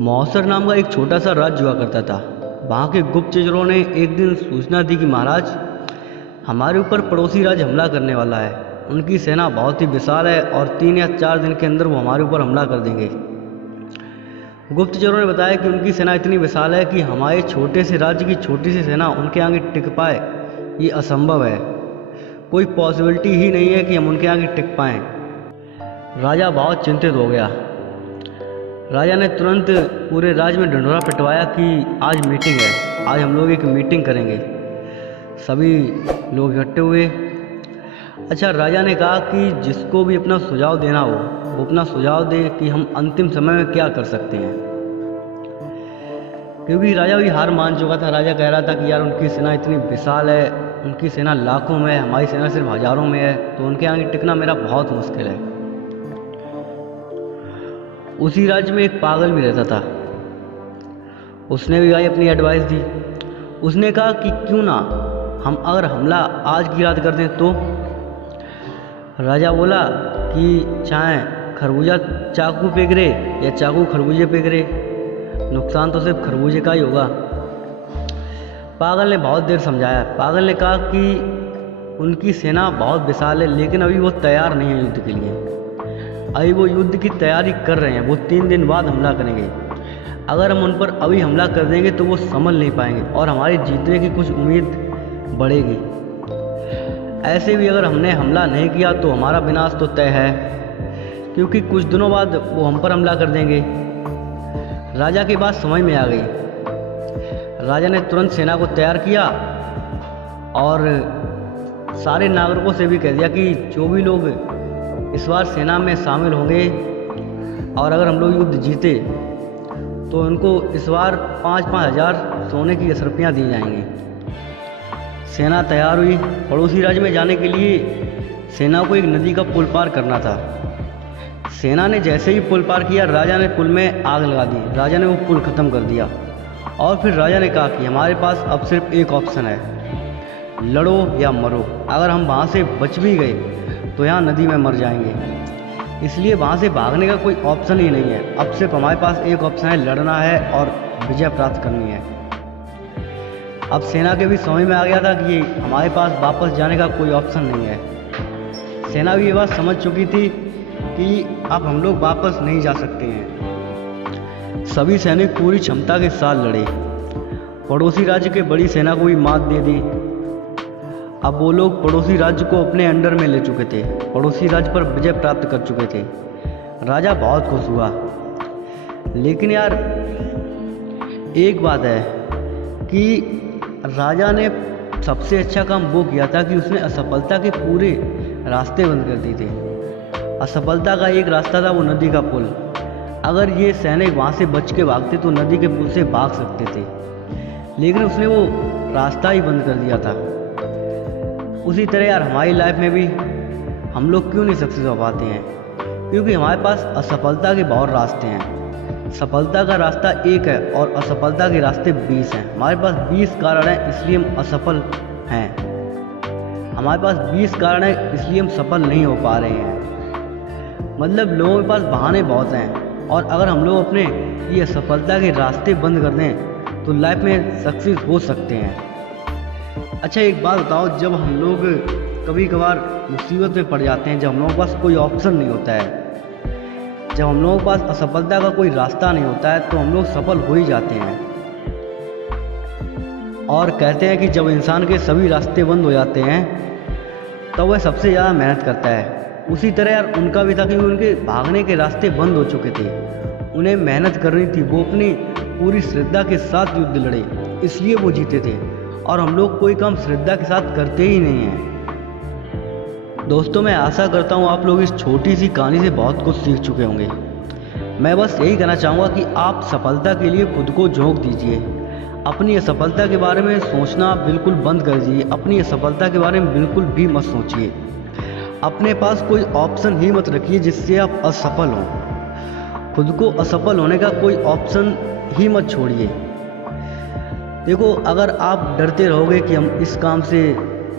मौसर नाम का एक छोटा सा राज्य हुआ करता था। वहाँ के गुप्तचरों ने एक दिन सूचना दी कि महाराज, हमारे ऊपर पड़ोसी राज्य हमला करने वाला है। उनकी सेना बहुत ही विशाल है और 3 या 4 दिन के अंदर वो हमारे ऊपर हमला कर देंगे। गुप्तचरों ने बताया कि उनकी सेना इतनी विशाल है कि हमारे छोटे से राज्य की छोटी सी सेना उनके आगे टिक पाए, ये असंभव है। कोई पॉसिबिलिटी ही नहीं है कि हम उनके आगे टिक पाएँ। राजा बहुत चिंतित हो गया। राजा ने तुरंत पूरे राज्य में ढिंढोरा पिटवाया कि आज मीटिंग है, आज हम लोग एक मीटिंग करेंगे। सभी लोग इकट्ठे हुए। अच्छा, राजा ने कहा कि जिसको भी अपना सुझाव देना हो वो अपना सुझाव दे कि हम अंतिम समय में क्या कर सकते हैं। क्योंकि राजा भी हार मान चुका था। राजा कह रहा था कि यार, उनकी सेना इतनी विशाल है, उनकी सेना लाखों में है, हमारी सेना सिर्फ हजारों में है, तो उनके आगे टिकना मेरा बहुत मुश्किल है। उसी राज्य में एक पागल भी रहता था। उसने भी भाई अपनी एडवाइस दी। उसने कहा कि क्यों ना हम अगर हमला आज की रात कर दें तो। राजा बोला कि चाहे खरबूजा चाकू पे गिरे या चाकू खरबूजे पे गिरे, नुकसान तो सिर्फ खरबूजे का ही होगा। पागल ने बहुत देर समझाया। पागल ने कहा कि उनकी सेना बहुत विशाल है, लेकिन अभी वो तैयार नहीं है युद्ध के लिए। अभी वो युद्ध की तैयारी कर रहे हैं। वो 3 दिन बाद हमला करेंगे। अगर हम उन पर अभी हमला कर देंगे तो वो संभल नहीं पाएंगे और हमारी जीतने की कुछ उम्मीद बढ़ेगी। ऐसे भी अगर हमने हमला नहीं किया तो हमारा विनाश तो तय है, क्योंकि कुछ दिनों बाद वो हम पर हमला कर देंगे। राजा की बात समझ में आ गई। राजा ने तुरंत सेना को तैयार किया और सारे नागरिकों से भी कह दिया कि जो भी लोग इस बार सेना में शामिल होंगे और अगर हम लोग युद्ध जीते तो उनको इस बार 5-5 हज़ार सोने की असरफियाँ दी जाएंगी। सेना तैयार हुई। पड़ोसी राज्य में जाने के लिए सेना को एक नदी का पुल पार करना था। सेना ने जैसे ही पुल पार किया, राजा ने पुल में आग लगा दी। राजा ने वो पुल ख़त्म कर दिया और फिर राजा ने कहा कि हमारे पास अब सिर्फ एक ऑप्शन है, लड़ो या मरो। अगर हम वहाँ से बच भी गए तो यहाँ नदी में मर जाएंगे, इसलिए वहाँ से भागने का कोई ऑप्शन ही नहीं है। अब सिर्फ हमारे पास एक ऑप्शन है, लड़ना है और विजय प्राप्त करनी है। अब सेना के भी समझ में आ गया था कि हमारे पास वापस जाने का कोई ऑप्शन नहीं है। सेना भी ये बात समझ चुकी थी कि अब हम लोग वापस नहीं जा सकते हैं। सभी सैनिक पूरी क्षमता के साथ लड़े। पड़ोसी राज्य के बड़ी सेना को भी मात दे दी। अब वो लोग पड़ोसी राज्य को अपने अंडर में ले चुके थे, पड़ोसी राज्य पर विजय प्राप्त कर चुके थे। राजा बहुत खुश हुआ। लेकिन यार, एक बात है कि राजा ने सबसे अच्छा काम वो किया था कि उसने असफलता के पूरे रास्ते बंद कर दिए थे। असफलता का एक रास्ता था, वो नदी का पुल। अगर ये सैनिक वहाँ से बच के भागते तो नदी के पुल से भाग सकते थे, लेकिन उसने वो रास्ता ही बंद कर दिया था। उसी तरह यार, हमारी लाइफ में भी हम लोग क्यों नहीं सक्सेस हो पाते हैं? क्योंकि हमारे पास असफलता के बहुत रास्ते हैं। सफलता का रास्ता एक है और असफलता के रास्ते 20 हैं। हमारे पास 20 कारण हैं, इसलिए हम असफल हैं। हमारे पास 20 कारण हैं, इसलिए हम सफल नहीं हो पा रहे हैं। मतलब लोगों के पास बहाने बहुत हैं, और अगर हम लोग अपने ये असफलता के रास्ते बंद कर दें तो लाइफ में सक्सेस हो सकते हैं। अच्छा, एक बात बताओ, जब हम लोग कभी कभार मुसीबत में पड़ जाते हैं, जब हम लोगों के पास कोई ऑप्शन नहीं होता है, जब हम लोगों के पास असफलता का कोई रास्ता नहीं होता है, तो हम लोग सफल हो ही जाते हैं। और कहते हैं कि जब इंसान के सभी रास्ते बंद हो जाते हैं तब वह सबसे ज़्यादा मेहनत करता है। उसी तरह यार, उनका भी था कि उनके भागने के रास्ते बंद हो चुके थे, उन्हें मेहनत करनी थी। वो अपनी पूरी श्रद्धा के साथ युद्ध लड़े, इसलिए वो जीते थे। और हम लोग कोई काम श्रद्धा के साथ करते ही नहीं हैं। दोस्तों, मैं आशा करता हूँ आप लोग इस छोटी सी कहानी से बहुत कुछ सीख चुके होंगे। मैं बस यही कहना चाहूँगा कि आप सफलता के लिए खुद को झोंक दीजिए। अपनी असफलता के बारे में सोचना बिल्कुल बंद कर दीजिए। अपनी असफलता के बारे में बिल्कुल भी मत सोचिए। अपने पास कोई ऑप्शन ही मत रखिए जिससे आप असफल हों। खुद को असफल होने का कोई ऑप्शन ही मत छोड़िए। देखो, अगर आप डरते रहोगे कि हम इस काम से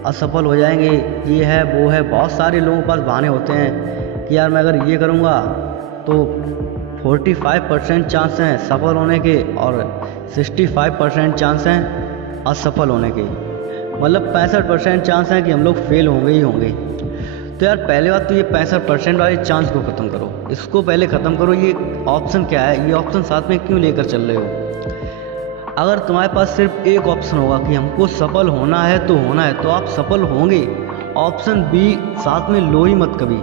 असफल हो जाएंगे, ये है वो है, बहुत सारे लोगों के पास बहाने होते हैं कि यार मैं अगर ये करूँगा तो 45% चांस हैं सफल होने के और 65% चांस हैं असफल होने के। मतलब 65% चांस हैं कि हम लोग फेल होंगे ही होंगे। तो यार पहले बात तो ये 65% वाले चांस को ख़त्म करो, इसको पहले ख़त्म करो। ये ऑप्शन क्या है, ये ऑप्शन साथ में क्यों लेकर चल रहे हो? अगर तुम्हारे पास सिर्फ एक ऑप्शन होगा कि हमको सफल होना है तो आप सफल होंगे। ऑप्शन बी साथ में लो ही मत कभी।